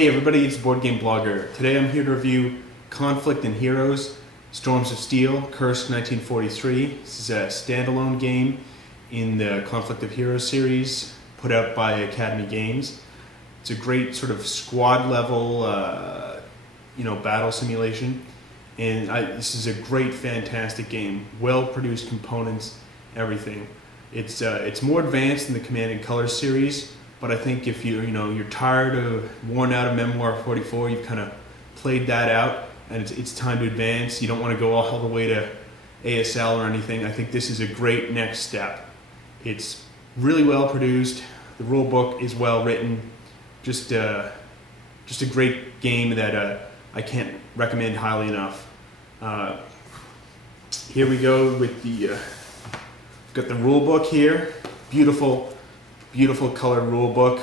Hey everybody, it's Boardgame Blogger. Today I'm here to review Conflict and Heroes, Storms of Steel, Kursk 1943. This is a standalone game in the Conflict of Heroes series put out by Academy Games. It's a great sort of squad level battle simulation, and this is a great, fantastic game. Well produced components, everything. It's more advanced than the Command and Colors series, but I think if you're tired of, worn out of Memoir 44, you've kind of played that out, and it's time to advance. You don't want to go all the way to ASL or anything. I think this is a great next step. It's really well produced. The rule book is well written. Just a great game that I can't recommend highly enough. Here we go with the got the rule book here. Beautiful colored rule book.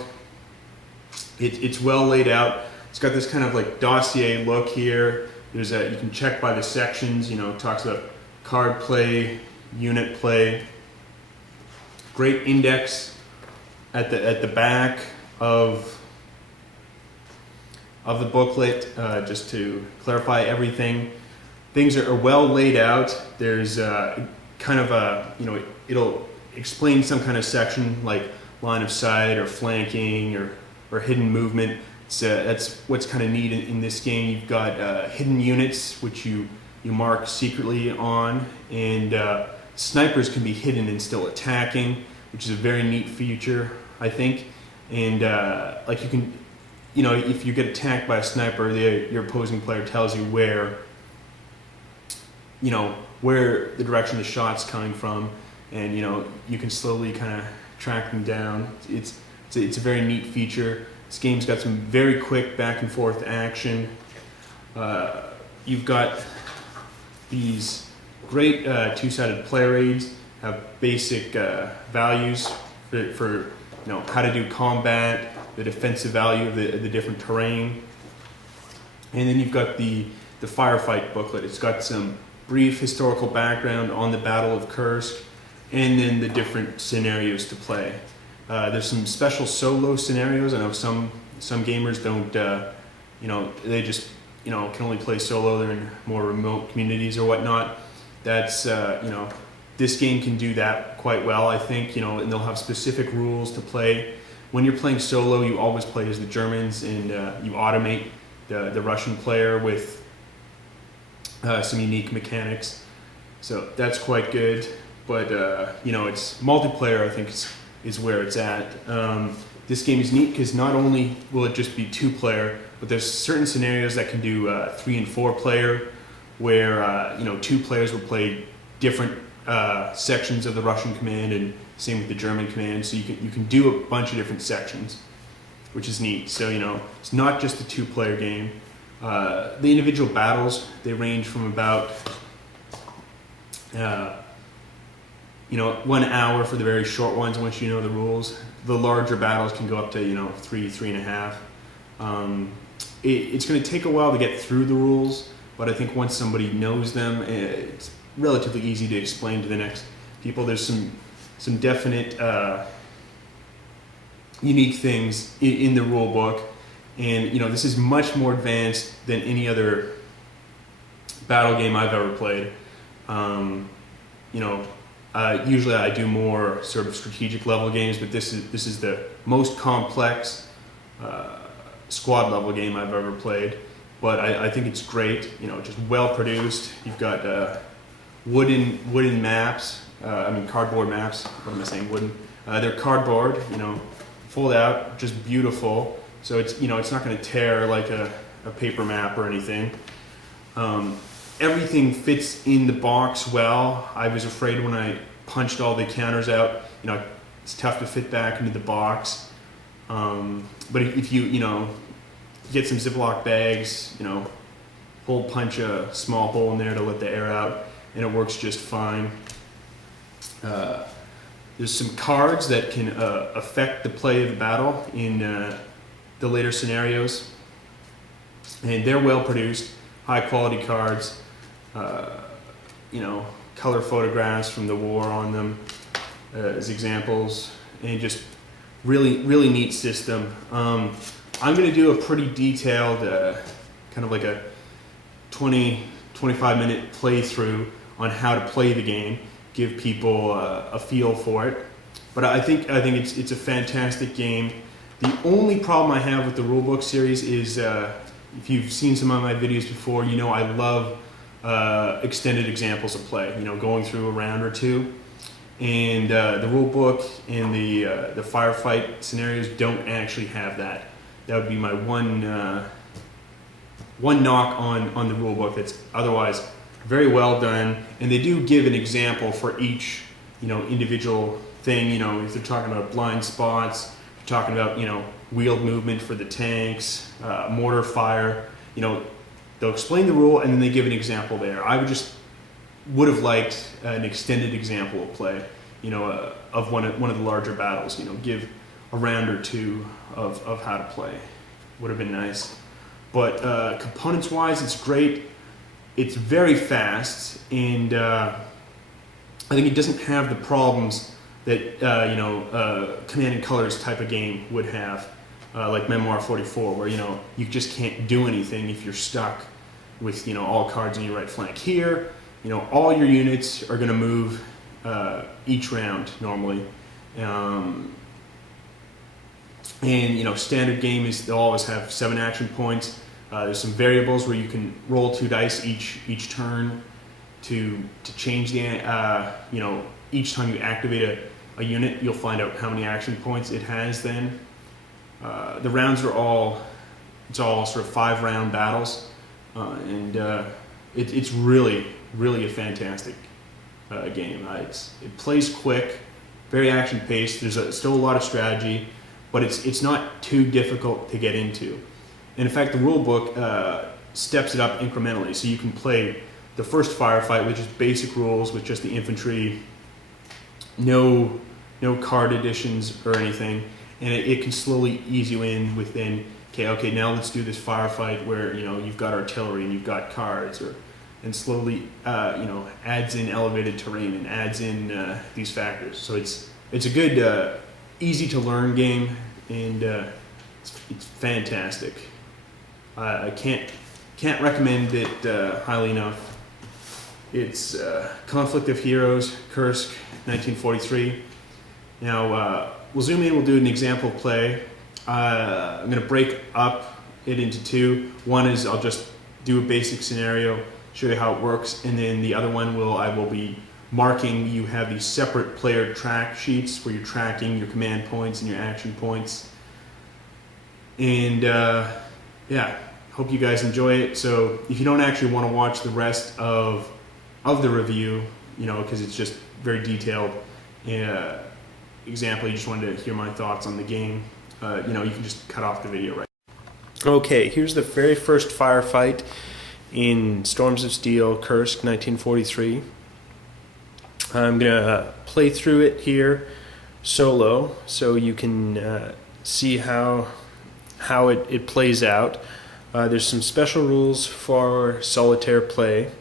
It's well laid out. It's got this kind of like dossier look here. You can check by the sections. It talks about card play, unit play. Great index at the back of the booklet, just to clarify everything. Things are well laid out. There's kind of it'll explain some kind of section like line of sight or flanking or hidden movement. That's what's kind of neat in this game. You've got hidden units which you mark secretly on, and snipers can be hidden and still attacking, which is a very neat feature, I think. And like you can, if you get attacked by a sniper, your opposing player tells you where the direction the shot's coming from, and you can slowly kind of track them down. It's a very neat feature. This game's got some very quick back and forth action. You've got these great two-sided player aids, have basic values for how to do combat, the defensive value of the different terrain, and then you've got the firefight booklet. It's got some brief historical background on the Battle of Kursk, and then the different scenarios to play. There's some special solo scenarios. I know some gamers don't, they just can only play solo. They're in more remote communities or whatnot. That's this game can do that quite well, I think. And they'll have specific rules to play. When you're playing solo, you always play as the Germans, and you automate the Russian player with some unique mechanics. So that's quite good. But it's multiplayer, I think, is where it's at. This game is neat because not only will it just be two-player, but there's certain scenarios that can do 3 and 4 player, where 2 players will play different sections of the Russian command, and same with the German command. So you can do a bunch of different sections, which is neat. So it's not just a 2-player game. The individual battles, they range from about 1 hour for the very short ones once you know the rules. The larger battles can go up to 3.5. It's going to take a while to get through the rules, but I think once somebody knows them, it's relatively easy to explain to the next people. There's some definite unique things in the rule book, and this is much more advanced than any other battle game I've ever played. Usually I do more sort of strategic level games, but this is the most complex squad level game I've ever played. But I think it's great. Just well produced. You've got wooden maps. Cardboard maps. What am I saying? Wooden. They're cardboard. Fold out. Just beautiful. So it's not going to tear like a paper map or anything. Everything fits in the box well. I was afraid when I punched all the counters out, it's tough to fit back into the box. But if you get some Ziploc bags, punch a small hole in there to let the air out, and it works just fine. There's some cards that can affect the play of the battle in the later scenarios, and they're well produced, high quality cards. Color photographs from the war on them as examples, and just really neat system. I'm going to do a pretty detailed, kind of like a 20-25 minute playthrough on how to play the game, give people a feel for it. But I think it's a fantastic game. The only problem I have with the Rulebook series is, if you've seen some of my videos before, you know I love extended examples of play. You know, going through a round or two. And the Rulebook and the firefight scenarios don't actually have that. That would be my one knock on the Rulebook. That's otherwise very well done, and they do give an example for each, you know, individual thing. You know, if they're talking about blind spots, talking about, you know, wheeled movement for the tanks, mortar fire. You know, they'll explain the rule and then they give an example there. I would have liked an extended example of play, you know, of one of the larger battles. You know, give a round or two of how to play. Would have been nice. But components-wise, it's great. It's very fast, and I think it doesn't have the problems that you know, Command and Colors type of game would have, like Memoir 44, where, you know, you just can't do anything if you're stuck with, you know, all cards on your right flank. Here, you know, all your units are going to move each round normally. And, you know, standard game is they'll always have 7 action points. There's some variables where you can roll 2 dice each turn to change the, you know, each time you activate a unit, you'll find out how many action points it has then. The rounds are it's all sort of 5-round battles, and it's really a fantastic game. It plays quick, very action paced. There's still a lot of strategy, but it's not too difficult to get into. And in fact, the Rulebook steps it up incrementally, so you can play the first firefight with just basic rules with just the infantry, no card additions or anything, and it can slowly ease you in within. Okay, now let's do this firefight where, you know, you've got artillery and you've got cards, and slowly, you know, adds in elevated terrain and adds in these factors. So it's a good, easy to learn game, and it's fantastic. I can't recommend it highly enough. It's Conflict of Heroes, Kursk, 1943. Now, we'll zoom in, we'll do an example of play. I'm going to break up it into 2. One is I'll just do a basic scenario, show you how it works, and then the other one I will be marking. You have these separate player track sheets where you're tracking your command points and your action points. And yeah, hope you guys enjoy it. So if you don't actually want to watch the rest of the review, you know, because it's just very detailed example, you just wanted to hear my thoughts on the game, you know, you can just cut off the video right now. Okay, here's the very first firefight in Storms of Steel, Kursk, 1943. I'm going to play through it here solo so you can see how it plays out. There's some special rules for solitaire play,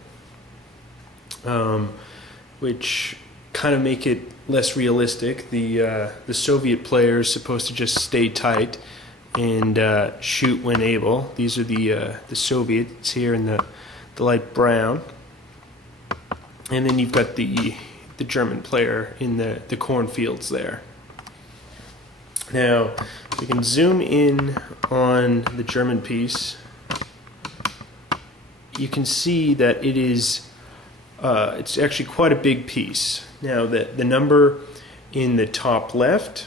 which kind of make it less realistic. The Soviet player is supposed to just stay tight and shoot when able. These are the Soviets here in the light brown, and then you've got the German player in the cornfields there. Now we can zoom in on the German piece. You can see that it is it's actually quite a big piece. Now the number in the top left,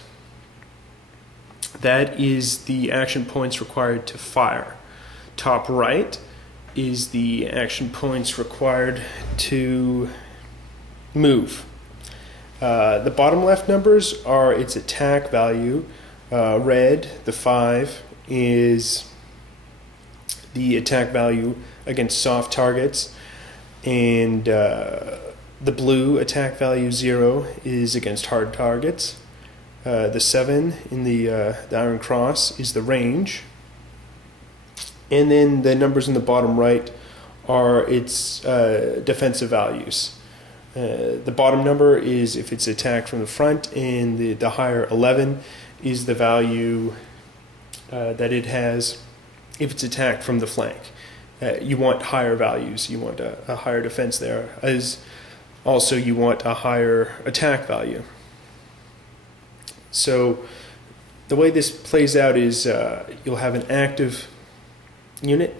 that is the action points required to fire. Top right is the action points required to move. The bottom left numbers are its attack value. Red, the 5, is the attack value against soft targets, and the blue attack value 0 is against hard targets. The 7 in the Iron Cross is the range, and then the numbers in the bottom right are its defensive values. The bottom number is if it's attacked from the front, and the higher 11 is the value that it has if it's attacked from the flank. You want higher values. You want a higher defense there. As also, you want a higher attack value. So the way this plays out is you'll have an active unit,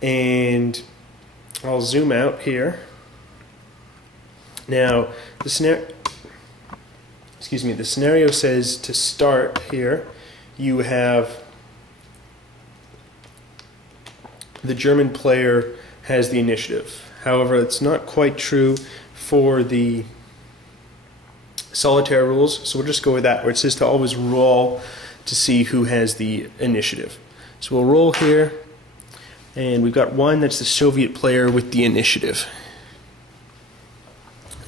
and I'll zoom out here. Now, the scenario says to start here, you have the German player has the initiative. However, it's not quite true for the solitaire rules, so we'll just go with that, where it says to always roll to see who has the initiative. So we'll roll here, and we've got one that's the Soviet player with the initiative.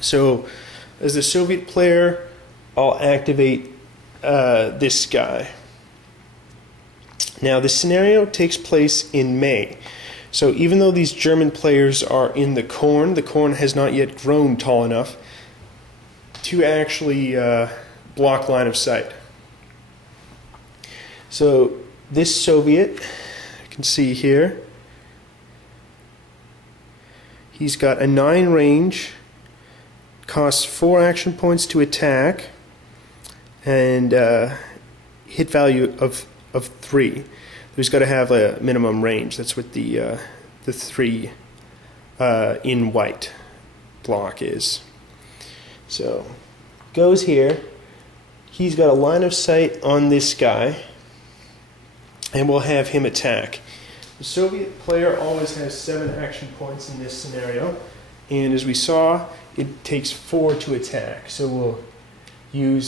So as the Soviet player, I'll activate this guy. Now, this scenario takes place in May. So even though these German players are in the corn has not yet grown tall enough to actually block line of sight. So this Soviet, you can see here, he's got a 9 range, costs 4 action points to attack, and hit value of 3. He's got to have a minimum range. That's what the 3 in white block is. So goes here. He's got a line of sight on this guy, and we'll have him attack. The Soviet player always has 7 action points in this scenario, and as we saw, it takes 4 to attack. So we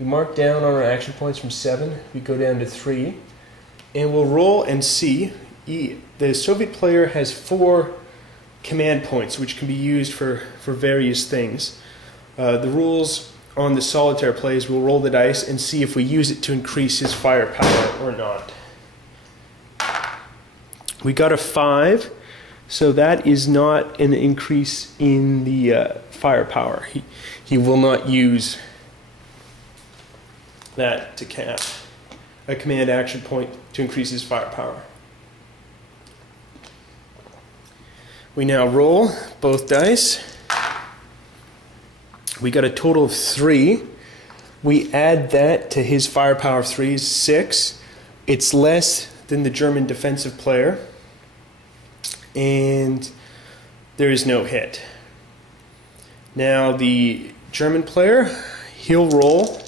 mark down on our action points from 7, we go down to 3, and we'll roll and see. The Soviet player has 4 command points, which can be used for various things. The rules on the solitaire plays, we'll roll the dice and see if we use it to increase his firepower or not. We got a 5, so that is not an increase in the firepower. He will not use that to cap a command action point to increase his firepower. We now roll both dice. We got a total of 3. We add that to his firepower of 3 is 6. It's less than the German defensive player, and there is no hit. Now the German player, he'll roll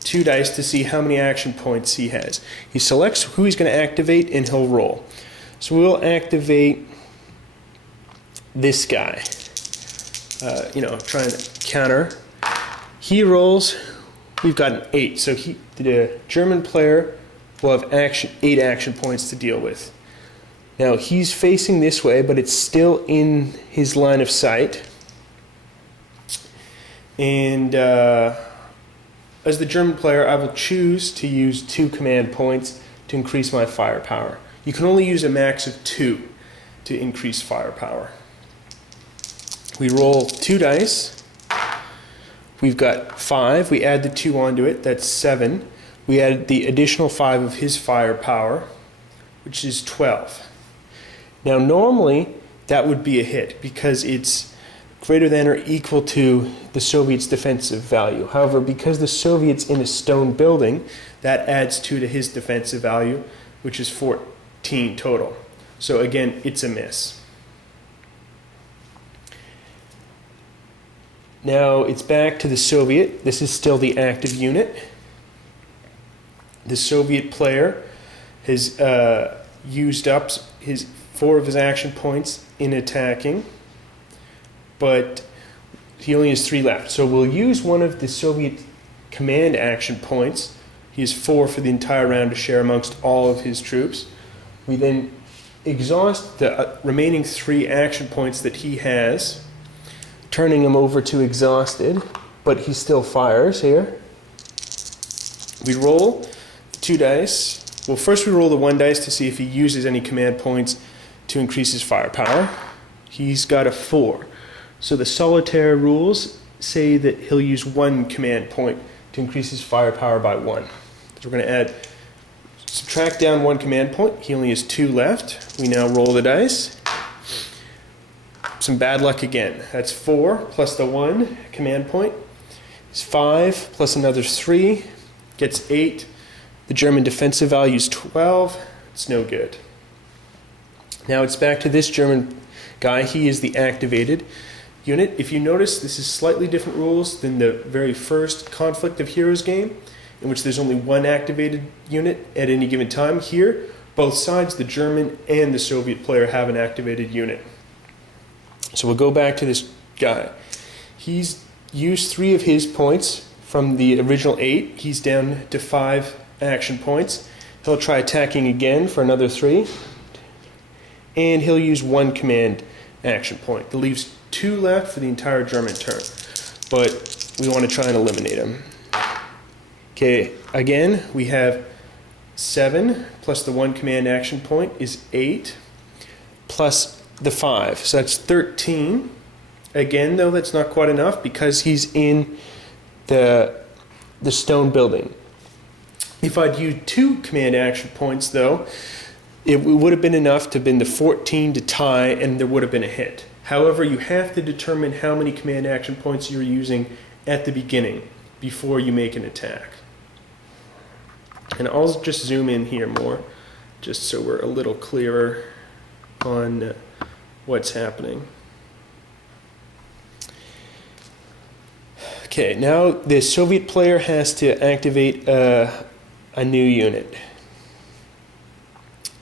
2 dice to see how many action points he has. He selects who he's going to activate, and he'll roll. So we'll activate this guy. Trying to counter. He rolls. We've got an 8. So the German player will have 8 action points to deal with. Now he's facing this way, but it's still in his line of sight. And as the German player, I will choose to use 2 command points to increase my firepower. You can only use a max of 2 to increase firepower. We roll 2 dice. We've got 5. We add the 2 onto it. That's 7. We add the additional 5 of his firepower, which is 12. Now normally that would be a hit because it's greater than or equal to the Soviets' defensive value. However, because the Soviets in a stone building, that adds 2 to his defensive value, which is 14 total. So again, it's a miss. Now it's back to the Soviet. This is still the active unit. The Soviet player has used up his 4 of his action points in attacking, but he only has 3 left. So we'll use one of the Soviet command action points. He has 4 for the entire round to share amongst all of his troops. We then exhaust the remaining 3 action points that he has, turning him over to exhausted, but he still fires here. We roll 2 dice. Well, first we roll the 1 dice to see if he uses any command points to increase his firepower. He's got a 4. So the solitaire rules say that he'll use 1 command point to increase his firepower by 1. So we're going to add Subtract down 1 command point. He only has 2 left. We now roll the dice. Some bad luck again. That's 4 plus the 1 command point. It's 5 plus another 3. Gets 8. The German defensive value is 12. It's no good. Now it's back to this German guy. He is the activated unit. If you notice, this is slightly different rules than the very first Conflict of Heroes game, in which there's only 1 activated unit at any given time. Here, both sides, the German and the Soviet player, have an activated unit. So we'll go back to this guy. He's used 3 of his points from the original 8. He's down to 5 action points. He'll try attacking again for another 3. And he'll use 1 command action point. That leaves 2 left for the entire German turn. But we want to try and eliminate him. Okay, again, we have 7 plus the 1 command action point is 8 plus the 5. So that's 13. Again, though, that's not quite enough because he's in the stone building. If I'd used 2 command action points, though, it would have been enough to have been the 14 to tie, and there would have been a hit. However, you have to determine how many command action points you're using at the beginning before you make an attack. And I'll just zoom in here more, just so we're a little clearer on what's happening. Okay, now the Soviet player has to activate a new unit.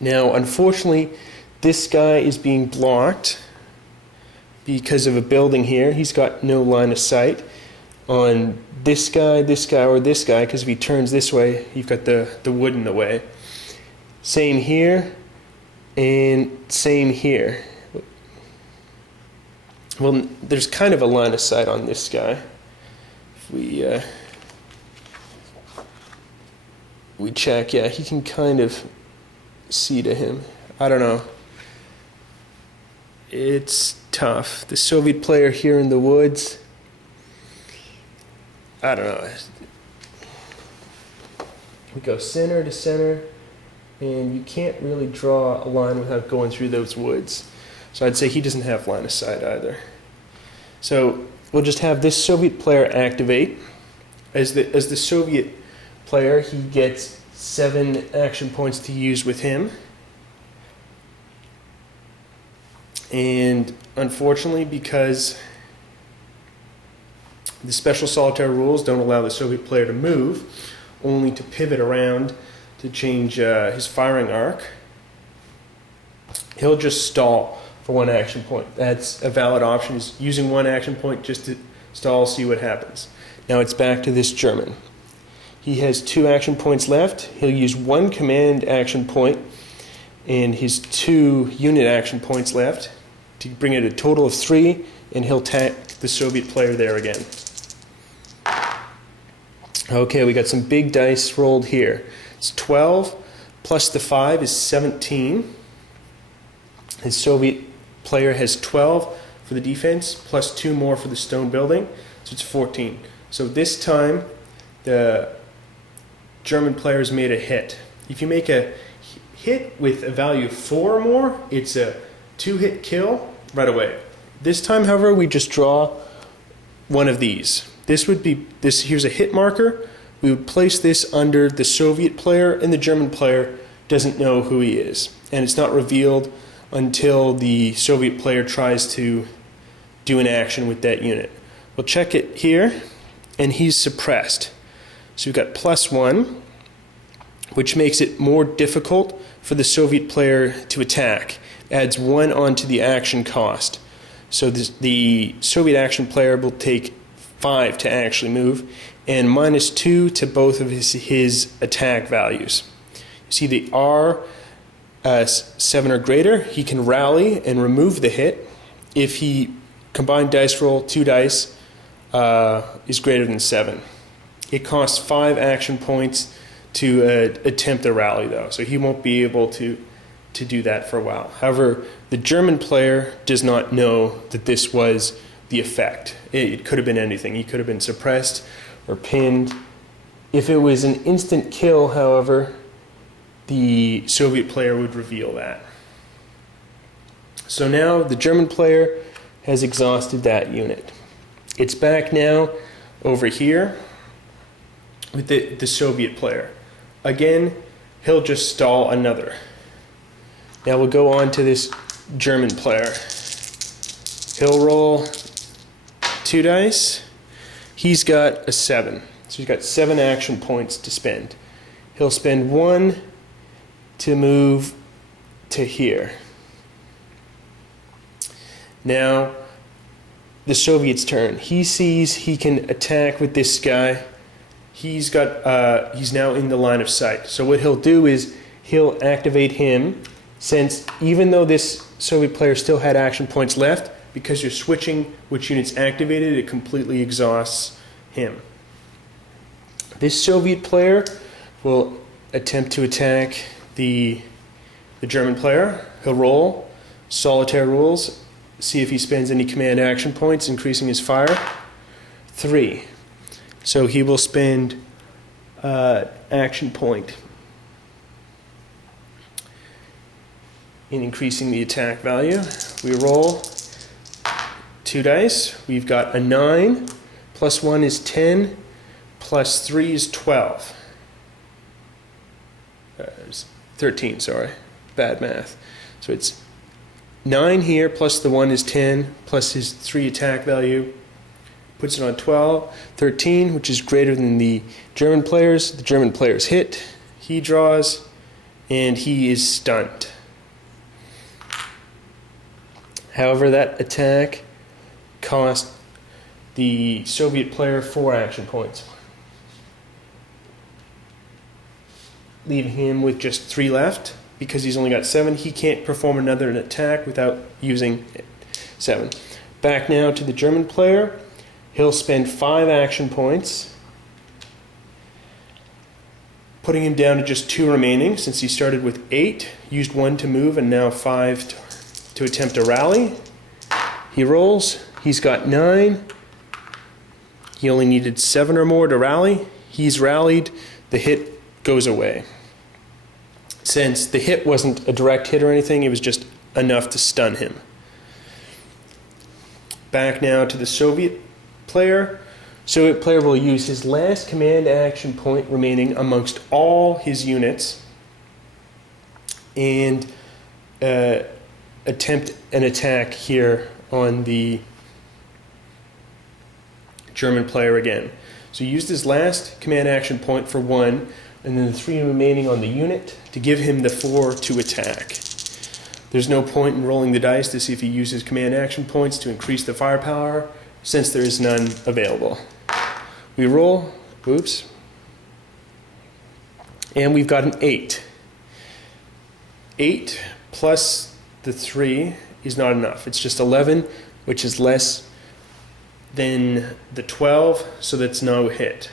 Now, unfortunately, this guy is being blocked because of a building here. He's got no line of sight on this guy, or this guy, because if he turns this way, you've got the wood in the way. Same here, and same here. Well, there's kind of a line of sight on this guy. If we check, yeah, he can kind of see to him. I don't know. It's tough. The Soviet player here in the woods, I don't know. We go center to center, and you can't really draw a line without going through those woods. So I'd say he doesn't have line of sight either. So we'll just have this Soviet player activate. As the Soviet player, he gets 7 action points to use with him. And unfortunately, because the special solitaire rules don't allow the Soviet player to move, only to pivot around to change his firing arc, he'll just stall for 1 action point. That's a valid option, is using 1 action point just to stall, see what happens. Now it's back to this German. He has 2 action points left. He'll use 1 command action point and his 2 unit action points left to bring it a total of 3, and he'll attack the Soviet player there again. Okay, we got some big dice rolled here. It's 12 plus the 5 is 17. His Soviet player has 12 for the defense, plus 2 more for the stone building, so it's 14. So this time, the German players made a hit. If you make a hit with a value of 4 or more, it's a 2-hit kill right away. This time, however, we just draw one of these. This would be this. Here's a hit marker. We would place this under the Soviet player, and the German player doesn't know who he is, and it's not revealed until the Soviet player tries to do an action with that unit. We'll check it here, and he's suppressed. So we've got +1, which makes it more difficult for the Soviet player to attack. Adds 1 onto the action cost. So the Soviet action player will take 5 to actually move, and -2 to both of his attack values. You see the R 7 or greater, he can rally and remove the hit if he combined dice roll 2 dice is greater than 7. It costs 5 action points to attempt a rally, though, so he won't be able to do that for a while. However, the German player does not know that this was the effect. It could have been anything. He could have been suppressed or pinned. If it was an instant kill, however, the Soviet player would reveal that. So now the German player has exhausted that unit. It's back now over here with the Soviet player. Again, he'll just stall another. Now we'll go on to this German player. He'll roll 2 dice. He's got a 7. So he's got 7 action points to spend. He'll spend 1 to move to here. Now, the Soviet's turn. He sees he can attack with this guy. He's now in the line of sight. So what he'll do is he'll activate him, since even though this Soviet player still had action points left, because you're switching which unit's activated, it completely exhausts him. This Soviet player will attempt to attack the German player. He'll roll solitaire rules, see if he spends any command action points, increasing his fire. 3. So he will spend action point in increasing the attack value. We roll 2 dice. We've got a 9, plus 1 is 10, plus 3 is 12. 13, sorry. Bad math. So it's 9 here, plus the 1 is 10, plus his 3 attack value, puts it on 12. 13, which is greater than the German players. The German players hit, he draws, and he is stunned. However, that attack cost the Soviet player 4 action points, leaving him with just 3 left. Because he's only got 7, he can't perform another attack without using 7. Back now to the German player. He'll spend 5 action points, putting him down to just 2 remaining, since he started with 8, used 1 to move, and now 5 to attempt a rally. He rolls. He's got 9. He only needed 7 or more to rally. He's rallied. The hit goes away. Since the hit wasn't a direct hit or anything, it was just enough to stun him. Back now to the Soviet player. Soviet player will use his last command action point remaining amongst all his units and attempt an attack here on the German player again. So he used his last command action point for 1, and then the 3 remaining on the unit to give him the 4 to attack. There's no point in rolling the dice to see if he uses command action points to increase the firepower, since there is none available. We roll, oops, and we've got an 8. 8 plus the 3 is not enough. It's just 11, which is less than the 12, so that's no hit.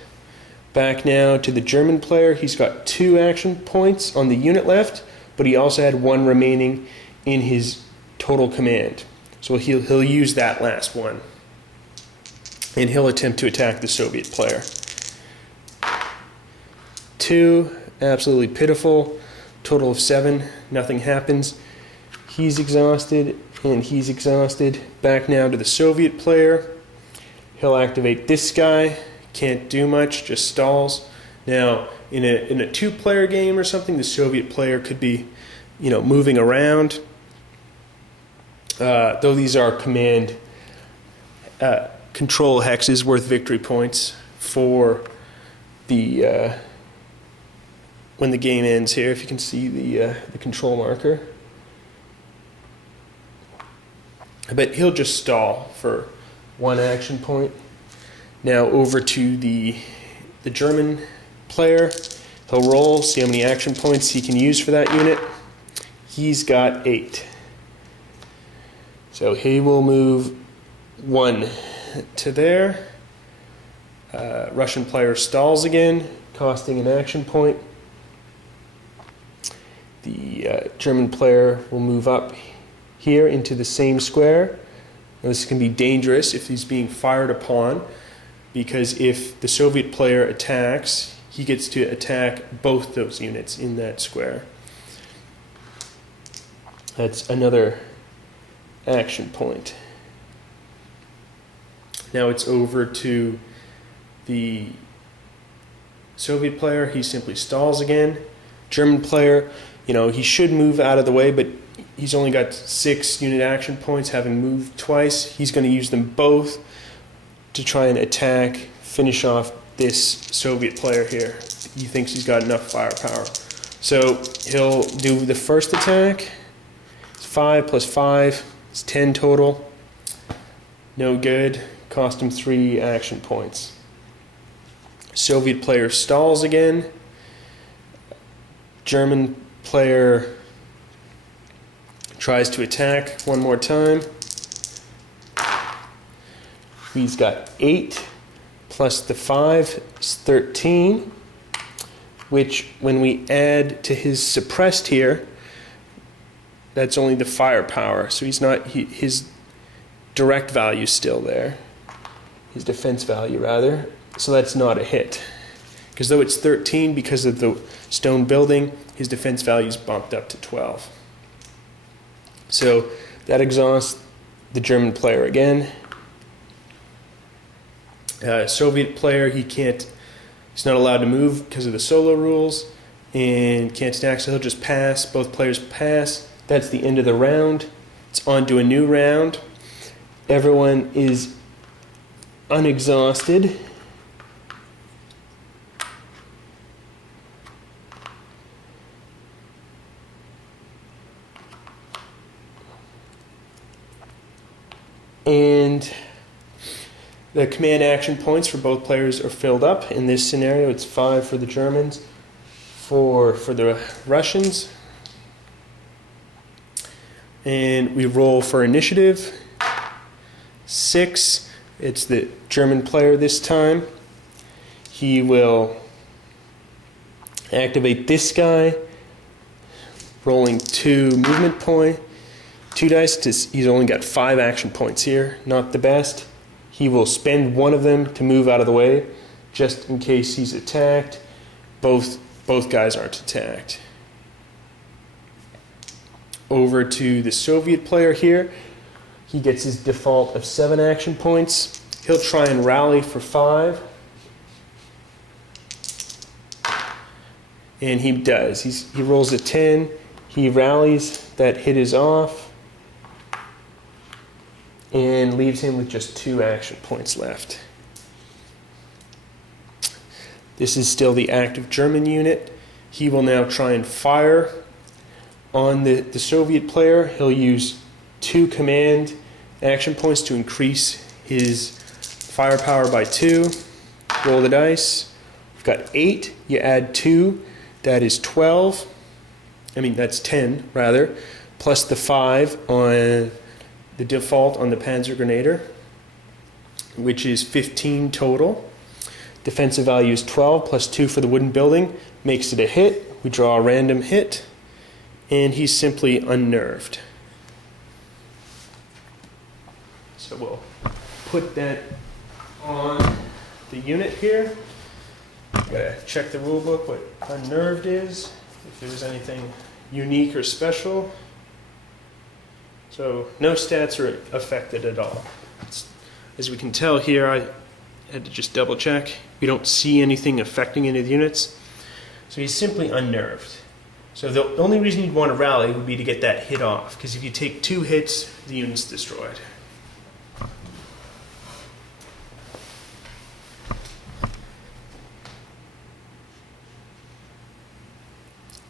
Back now to the German player. He's got 2 action points on the unit left, but he also had 1 remaining in his total command. So he'll use that last one. And he'll attempt to attack the Soviet player. 2, absolutely pitiful. Total of 7, nothing happens. He's exhausted, and he's exhausted. Back now to the Soviet player. He'll activate this guy. Can't do much, just stalls. Now, in a 2-player game or something, the Soviet player could be, moving around. Though these are command control hexes worth victory points for the when the game ends here. If you can see the control marker, but he'll just stall for 1 action point. Now over to the German player. He'll roll, see how many action points he can use for that unit. He's got 8. So he will move 1 to there. Russian player stalls again, costing an action point. The German player will move up here into the same square. Now, this can be dangerous if he's being fired upon, because if the Soviet player attacks, he gets to attack both those units in that square. That's another action point. Now it's over to the Soviet player. He simply stalls again. German player, he should move out of the way, but he's only got 6 unit action points, having moved twice. He's going to use them both to try and attack, finish off this Soviet player here. He thinks he's got enough firepower. So he'll do the first attack. 5 plus 5 is 10 total. No good. Cost him 3 action points. Soviet player stalls again. German player tries to attack one more time. He's got 8 plus the 5 is 13, which when we add to his suppressed here, that's only the firepower. So his direct value is still there. His defense value, rather. So that's not a hit. Because though it's 13 because of the stone building, his defense value is bumped up to 12. So that exhausts the German player again. Soviet player, he's not allowed to move because of the solo rules and can't stack, so he'll just pass. Both players pass. That's the end of the round. It's on to a new round. Everyone is unexhausted. And the command action points for both players are filled up. In this scenario, it's 5 for the Germans, 4 for the Russians. And we roll for initiative. 6, it's the German player this time. He will activate this guy, rolling 2 movement point. 2 dice, he's only got 5 action points here, not the best. He will spend one of them to move out of the way, just in case he's attacked. Both guys aren't attacked. Over to the Soviet player here. He gets his default of 7 action points. He'll try and rally for 5. And he does. He rolls a 10. He rallies. That hit is off. And leaves him with just 2 action points left. This is still the active German unit. He will now try and fire on the Soviet player. He'll use 2 command action points to increase his firepower by 2. Roll the dice. We've got 8. You add 2. That is 12. That's 10, rather. Plus the 5 on the default on the Panzer Grenadier, which is 15 total. Defensive value is 12 plus 2 for the wooden building. Makes it a hit. We draw a random hit. And he's simply unnerved. So we'll put that on the unit here. Gotta check the rulebook what unnerved is, if there's anything unique or special. So no stats are affected at all. As we can tell here, I had to just double check. We don't see anything affecting any of the units. So he's simply unnerved. So the only reason you'd want to rally would be to get that hit off, because if you take 2 hits, the unit's destroyed.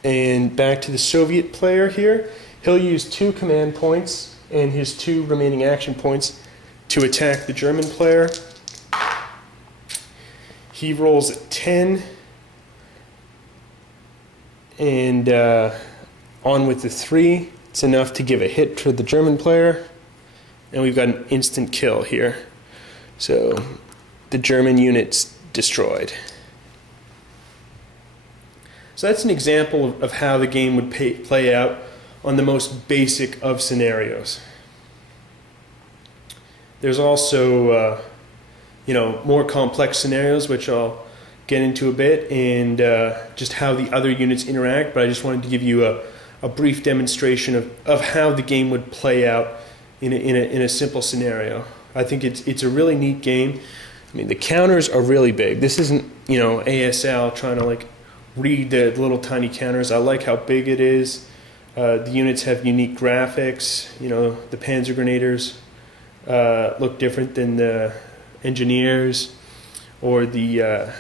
And back to the Soviet player here. He'll use 2 command points and his 2 remaining action points to attack the German player. He rolls a 10 and on with the 3. It's enough to give a hit to the German player. And we've got an instant kill here. So the German unit's destroyed. So that's an example of how the game would play out on the most basic of scenarios. There's also more complex scenarios, which I'll get into a bit, and just how the other units interact, but I just wanted to give you a brief demonstration of how the game would play out in a simple scenario. I think it's a really neat game. I mean, the counters are really big. This isn't, ASL trying to like read the little tiny counters. I like how big it is. The units have unique graphics. The Panzer Grenadiers look different than the Engineers, or the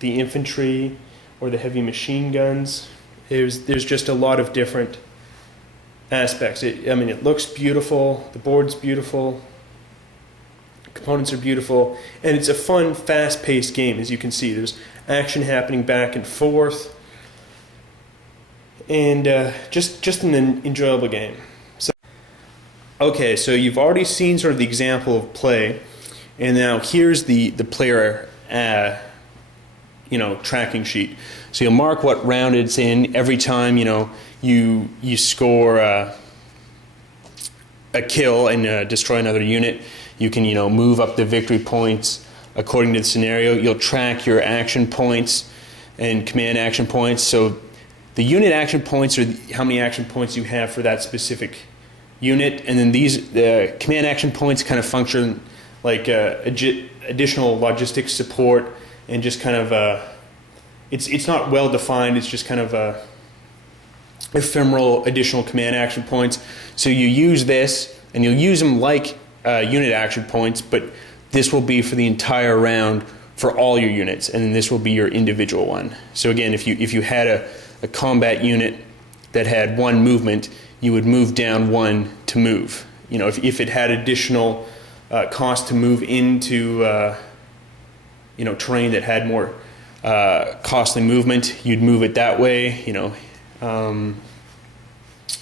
infantry, or the heavy machine guns. There's just a lot of different aspects. It looks beautiful. The board's beautiful. Components are beautiful, and it's a fun, fast-paced game. As you can see, there's action happening back and forth, and just an enjoyable game. So you've already seen sort of the example of play, and now here's the player tracking sheet. So you'll mark what round it's in every time you score a kill and destroy another unit. You can move up the victory points according to the scenario. You'll track your action points and command action points. So the unit action points are how many action points you have for that specific unit, and then the command action points kind of function like additional logistics support, and just kind of it's not well defined. It's just kind of ephemeral additional command action points. So you use this, and you'll use them like unit action points, but this will be for the entire round for all your units, and then this will be your individual one. So again, if you had a combat unit that had one movement, you would move down one to move. If it had additional cost to move into terrain that had more costly movement, you'd move it that way.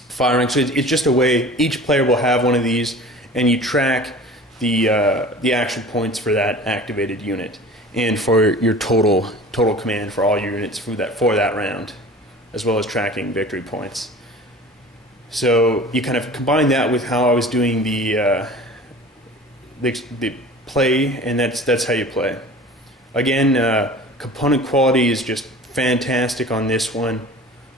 Firing. So it's just a way. Each player will have one of these, and you track the action points for that activated unit, and for your total command for all your units for that round, as well as tracking victory points. So you kind of combine that with how I was doing the play, and that's how you play. Again, component quality is just fantastic on this one.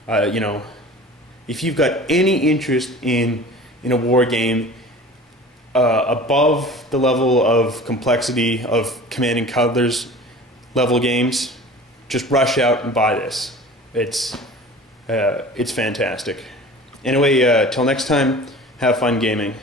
If you've got any interest in a war game above the level of complexity of Command and Cutler's level games, just rush out and buy this. It's fantastic. Anyway, till next time, have fun gaming.